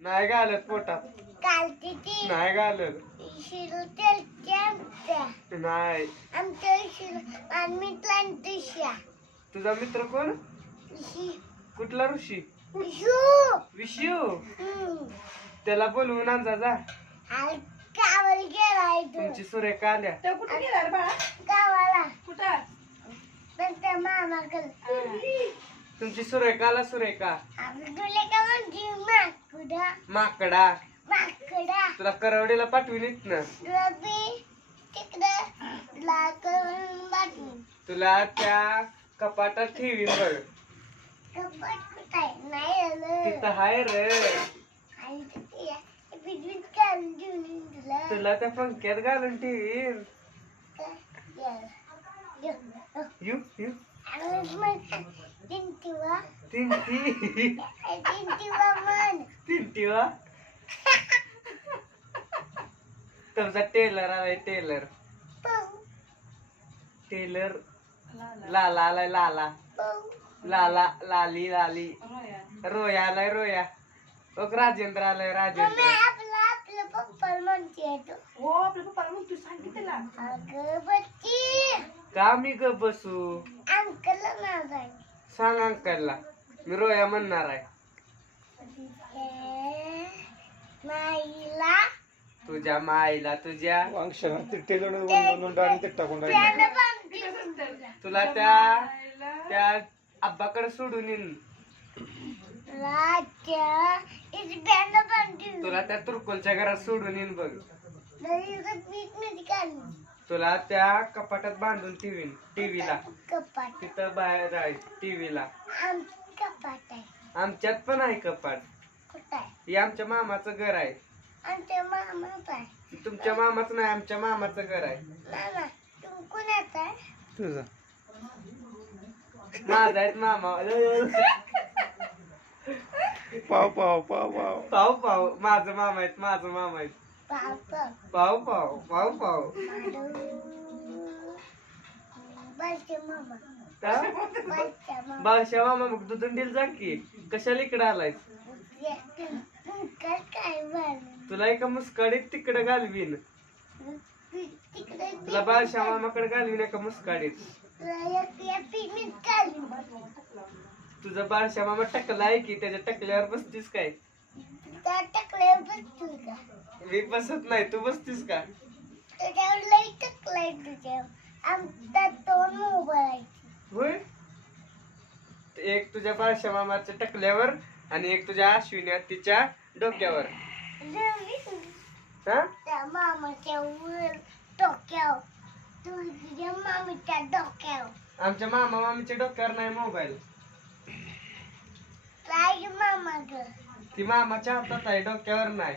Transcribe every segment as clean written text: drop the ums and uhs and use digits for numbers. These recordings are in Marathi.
नाही घालत पोटात. घालते ती. नाही घालत. शिरू तेलची आमच्या. नाही. आमच्या शिरू आम्ही प्लांटेशा. तुझा मित्र कोण? ऋषी. कुठला ऋषी? विशू. विष्यू. त्याला बोलवून आणजा जा. गावाला गेलाय तो. तुमची सुरेखा आल्या. तो कुठे गेला रे बाळा? गावाला. कुठं? त्यांच्या मामाकडे. तुमची सुरेखा आला. सुरेखा आपलं तुला का म्हणते माकडा. माकडा. माकडा. तुला करवडीला पाठवीन इथनं. तुला बी तिकडे तुला करून पाठवून. तुला त्या कपाटात ठेवीन बघ. कपाट कुठं आहे? नाही आलं. तिथं हाय रे. आणि तिथे पिशवीत घालून ठेवून येईन तुला. तुला त्या पंख्यात घालून ठेवीन. यू यू आणि मग तिंटिवा. तिंटी. तिंटिवा म्हण. तिंटीवा. तुमचा टेलर आलाय. टेलर. पाहू. टेलर. लाला आलाय. लाला. पाहू. लाला. लाली. लाली. रोया. रोया आलाय. रोया. ओक राजेंद्र आलाय. मम्मी राजेंद्र. आपलं पप्पा म्हणते तो. हो आपल्या पप्पाला मग तू सांगितलं त्याला. अगं बच्ची. का मी ग बसू? अंकल नाव आहे. सांग अंकलला. मी रोया म्हणणार आहे. माईला. तुझ्या माईला. तुझ्या तुला त्या आब्बाकडे सोडून येईन. राजा इस बँड बांधून. तुला त्या तुरकोलच्या घरात सोडून येईन बघ. पीठ मध्ये काढून. तुला त्या कपाटात बांधून ठेवीन. टीव्हीला. कपाट. तिथं बाहेर आहे टीव्हीला. कपाट आहे. आमच्यात पण आहे कपाट. कुठं आहे? हे आमच्या मामाचं घर आहे. आमच्या मामाचं आहे. तुमच्या मामाचं नाही. आमच्या मामाचं घर आहे. मामा तू कुणाचा आहे? तुझं. माझा आहेत मामा. पाव पाव पाव पाव पाव पाव. माझं मामा आहेत. माझं मामा आहेत. पापा. पाव पाव. पाव पाव. बालच्या मामा. का? बालच्या मामा. बादशा मामा मग दुधंडील जा की. कशाला इकडे आलाय? काय झालं? तुला एका मुस्काडीत तिकडे घालवीन. तिकडे तुला बादशा मामाकडे घालवीन एका मुस्काडीत. पिकनिक काढली. तुझा बादशा मामा टकला आहे की त्याच्या टकल्यावर बसतीस काय? त्या टकल्यावर बसतो का? मी बसत नाही. तू बसतीस का? त्याच्यावर लई टकलाय तुझ्यावर. आमचा दोन मोबाईल आहे. होय. एक तुझ्या बादशा मामाच्या टकल्यावर आणि एक तुझ्या अश्विनी तिच्या डोक्यावर. हा? त्या मामाच्या वर डोक्यावर. तुझ्या मामीच्या डोक्यावर. आमच्या मामा मामीच्या डोक्यावर नाही मोबाईल. काय मामा ग? ती मामाच्या हातात आहे. डोक्यावर नाही.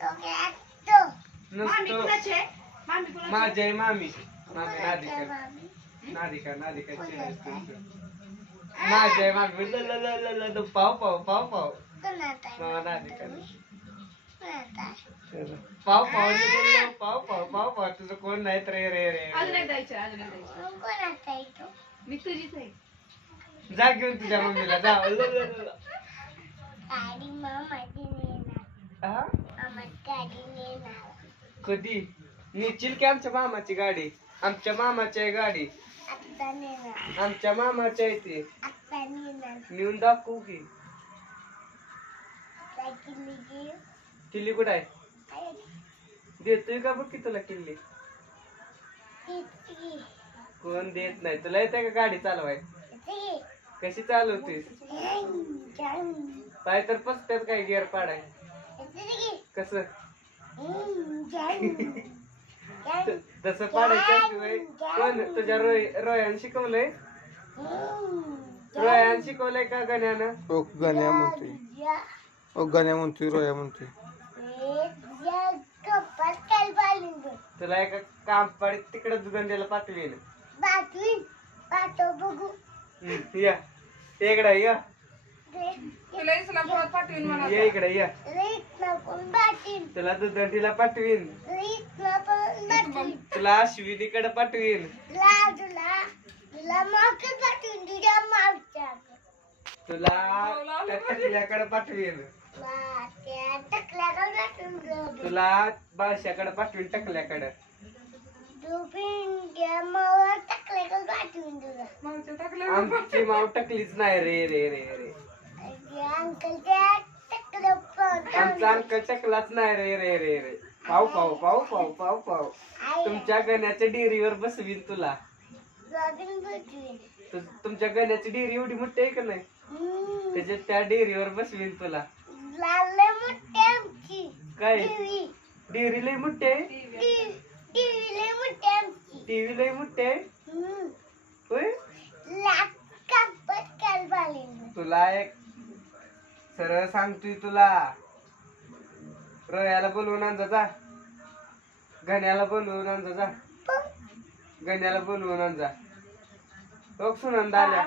डोक्यात तो. मामी नुसतं कुणाची आहे? मामी कुणाची? माझी आहे मामी. मामी कोणाच्या नादिका. मामी? नादिका. नादिका कोणाच्या? माझी आहे मामी. ल ल ल ल ल पाव पाव. पाव पाव. कोणाचा आहे? मामा नादिका. कोणाचा आहे? पाव पाव. पाव पाव. पाव पाव. तुझं कोण नाही रे रे रे. अजून एक द्यायचं. अजून एक द्यायचं. मग कोणाचा आहे तो? मी तुझीच आहे. जा घेऊन तुझ्या मम्मीला. जा. ल ल ल. गाडी मामाची नेणार. हा? मामाची गाडी नेणार. कधी नेशील की आमच्या मामाची गाडी? आमच्या मामाची आहे गाडी. आत्ता नेणार. आमच्या मामाची आहे ती. आत्ता नेणार. नेऊन दाखवू की. सायकल घेऊ. किल्ली कुठं आहे? आहे. देतोय का बघ की तुला किल्ली. इतकी. कोण देत नाही. तुला येते का गाडी चालवाय? इतकी. कशी चालवतीस? जाऊन. पाय तर पसत्यात काय गिअर पाडाय. इतकी. कसं? जाऊन. तसं पाडायचं असतं व्हय. कोण तुझ्या रोयान शिकवलंय? रोयान शिकवलंय का गण्यानं? ओ गण्या म्हणतोय. ओ गण्या म्हणतोय. रोया म्हणतोय. कपाट काय बालून बघ. तुला एका काम पाडीत तिकडे दुगंडीला पाठवीन. बातमी पाठव बघू. या इकडे या. तुला इस्लामाबाद पाठवीन मला. ये इकडे या. रीतला पण बाटीन. तुला दुगंडीला पाठवीन. रीतला पण बाटीन. तुला अश्विनीकडे पाठवीन. तुला मागं पाठवून तुझ्या मागच्या. तुला त्या टकल्याकडे पाठवीन. तुला बाळशाकडे पाठवून टकल्याकडे. तू पिंड्या मला टाकलं पाठवून तुला. मावच्या टाकल्या आमची माव टकलीच नाही रे रे रे रे. अंकलच्या टाकलं पण आमचा अंकल टकलाच नाही रे रे रे रे. पाव पाव पाव पाव पाव पाव. तुमच्या गण्याच्या डेअरीवर बसवीन तुला. रॉबिन भेटली. तुमच्या गण्याची डेअरी एवढी मोठी आहे का नाही, त्याच्यात त्या डेअरीवर बसवीन तुला. लाल मोठी आमची काय टीव्ही. डेअरी लय मोठी आहे, टीव्ही लय मोठी आमची. टीव्ही लय मोठी आहे. होय लाख कापत काल पाहिली. तुला एक सरळ सांगतोय तुला, रयाला बोलवून आणजा जा, गण्याला बोलवून आणजा जा, गण्याला बोलवून आणजा. बघ सुनंदा आल्या,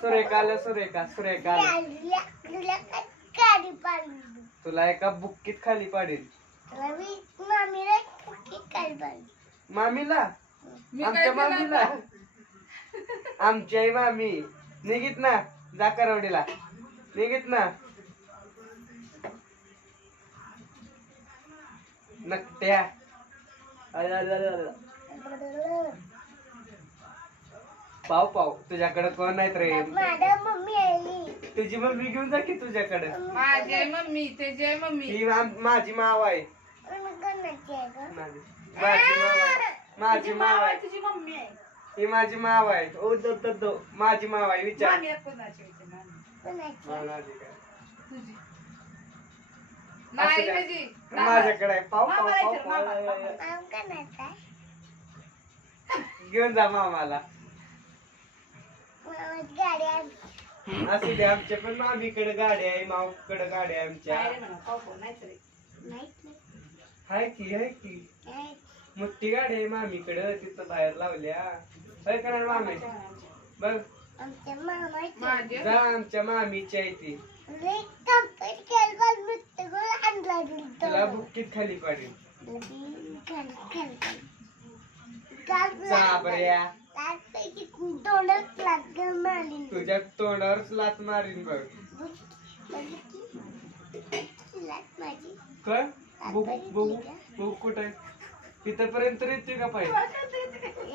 सुरेखा आल्या, सुरेखा सुरेखा आल्या. तुला काढी पाहिली. तुला एका बुक्कीत खाली पाडील. रवी मामीला कुठे काढी पाहिली. मामीला, मी काय आमच्या केलं मामीला, आता? आमची आई मामी निघित ना, जा करवडीला निघित ना. नकट्या अरे अरे अरे अरे. पाव पाव तुझ्याकडे कोण नाहीत रे. माझ्या मम्मी आली. तुझी मम्मी घेऊन जा की तुझ्याकडे. माझी आई मम्मी त्याची आई मम्मी. ही माझी माव आहे. कोणाची आहे ग? माझी माझी माव आहे. माझी माव आहे. तुझी मम्मी आहे. ही माझी माव आहे. ओ दो दो दो माझी माव आहे. विचार मामी आहे कोणाची होती मामी? कोणाची? माझी काय. तुझी. असू नाही द्या. माझी. माझ्याकडे आहे. पाव पाव मामाला पाव विचार, पाव. मामा. आम कोणाचा आहे? घेऊन जा मामाला. मामाची गाडी आली. असू दे, आमच्या पण मामीकडे गाडी आहे, मावकडे गाडी आहे आमच्या. काय रे म्हणा, पाव पाव नाहीच रे. माहित नाही. हाय की हाय की काय? मोठी गाडी आहे मामीकडे, तिथं बाहेर लावल्या. होय का नाही मामी? बघ आमच्या मामाची. माझी. जा, आमच्या मामीची आहे ती. लई कंप्लीट केलं पण नुसतं गोळ आणला तुला बुक्कीत खाली पाडील. चाबऱ्या, त्यापैकी तोंडात लागलं मारली. तुझ्या तोंडावरच लात मारीन बघ. लाट माझी. काय बुक बघू बघू कुठं आहे? तिथपर्यंत येते का पाहिजे?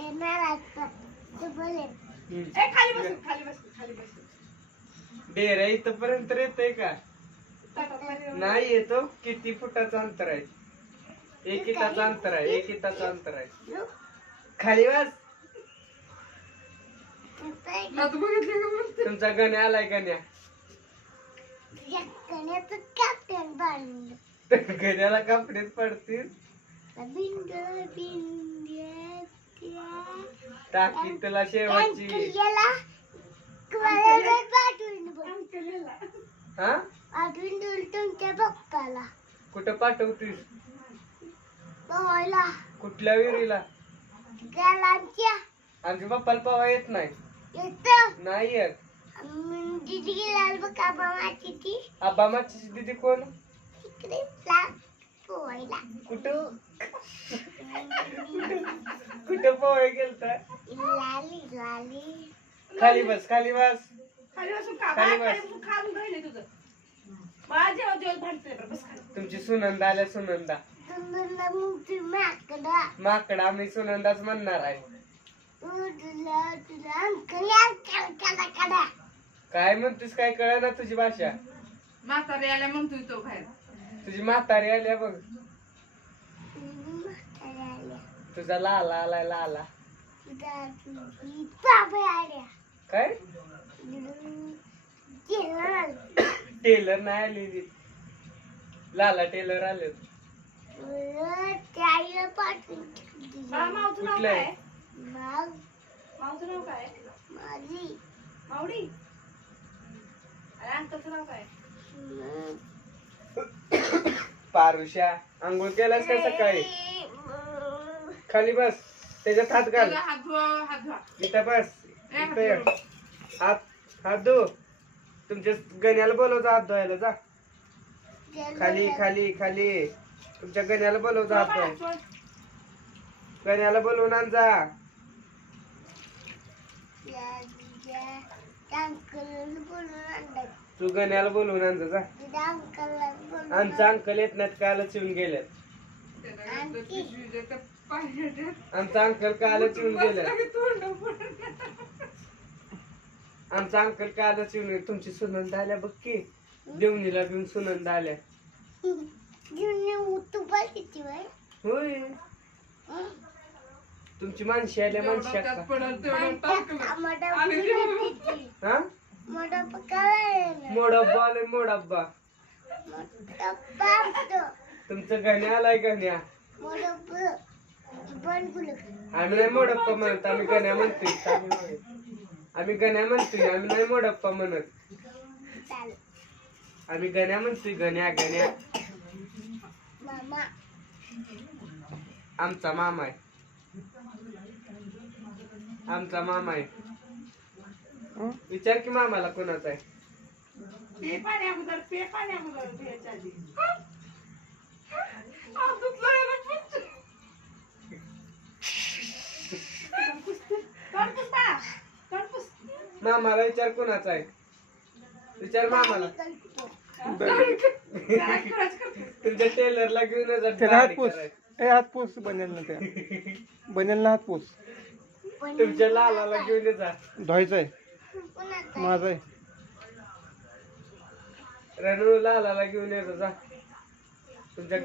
येणार आता. तू बोले. ए, खाली बस खाली बस खाली बस. डेरा इथपर्यंत येते का? ताटात पाणी. नाही येतो. किती फुटाचं अंतर आहे? 1 इताचं अंतर आहे, 1 इताचं अंतर आहे. खाली बस. आता बघितलं का म्हणते? तुमचा गण्या आलाय गण्या. तुझ्या कण्याचं कॅप्टन बांधलं. गण्याला कपडेच पडतील. बिंद बिंद्या टाकी तुला शेवटची. अंकलला कोणाला पाठवून बघ. अंकलला. हा पाठवून देऊ तुमच्या पप्पाला. कुठं पाठवतीस? पोहायला. कुठल्या विहिरीला? गालांच्या आमच्या पप्पाला पवा येत नाही. येतं. नाही येत. दिदी गेला बघा मामाची ती आबामाची दीदी कोण? तिकडे लाग पोहायला. कुठं कुठं पोहाय गेलता? लाली लाली. खाली बस, खाली बस. खाली बसून खा. खाली बाहेर बस. खाली बसून खाऊन राहिले तुझं. माझ्या जेवण भांडते बरं, बस खाली. तुमची सुनंदा आल्या, सुनंदा. तुला मुठी माकडा. माकडा आम्ही सुनंदाच म्हणणार आहे. तुला तुला अंकल अंकल कडा. काय म्हणतोस? काय कळ ना तुझी भाषा. म्हातारी आल्या म्हणतोय तो बाहेर. तुझी म्हातारी आल्या बघ. तुझा लाला आलाय, लाला. काय टेलर नाही आलेली, लाला टेलर आले. बाळा, मावचं नाव कुठलं काय आहे? आहे? मावचं नाव काय आहे? माझी मावडी. आणि अंकलचं नाव काय आहे? पारुषा. आंघोळ केलास का सकाळी? खाली बस. त्याच्यात हात घाल. त्याला हात धुवा, हात धुवा. इथं बस. ए, हात इथं ये. धुवा. हात धु. तुमच्या गण्याला बोलवजा हात धुवायला. जा खाली खाली खाली. तुमच्या गण्याला बोलवजा हात धुवायला. गण्याला बोलवून आण जा. अंकल बोलून आणलं. तू गण्याला बोलवून आण जा. अंकलला बोलून आमचं अंकल येत नाहीत, कालच येऊन गेल्यात. आमचा अंकल कालच येऊन गेल्यात. आमचा अंकल कालच येऊन गेले. तुमची सुनंद आल्या बघ की, देवणीला घेऊन सुनंद आल्या. किती वेळ होय, तुमची माणशी आल्या. माणशी अक्का हा मोडब्बा आले. मोडब्बा तुमचं गण्या आलाय. गण्या आम्ही नाही मोडप्पा म्हणत, आम्ही गण्या म्हणतोय. आम्ही गण्या म्हणतोय, आम्ही नाही मोडप्पा म्हणत. आम्ही गण्या म्हणतोय. गण्या गण्या आमचा मामा आहे. आमचा मामा आहे. विचार की मामाला कोणाचा आहे. पे पाणी अगोदर, पे पाणी अगोदर प्यायच्या आधी. मामाला विचार कोणाचा आहे. विचार मामाला. तुमच्या टेलरला घेऊन जा. त्याला हात पोस. ए हात पोस बनेल ना त्या. बनेल ना हात पोस. तुमच्या लालाला घेऊन जा. धुवायचा आहे माझा आहे. रणू लालाला घेऊन येतो जा. तुमच्या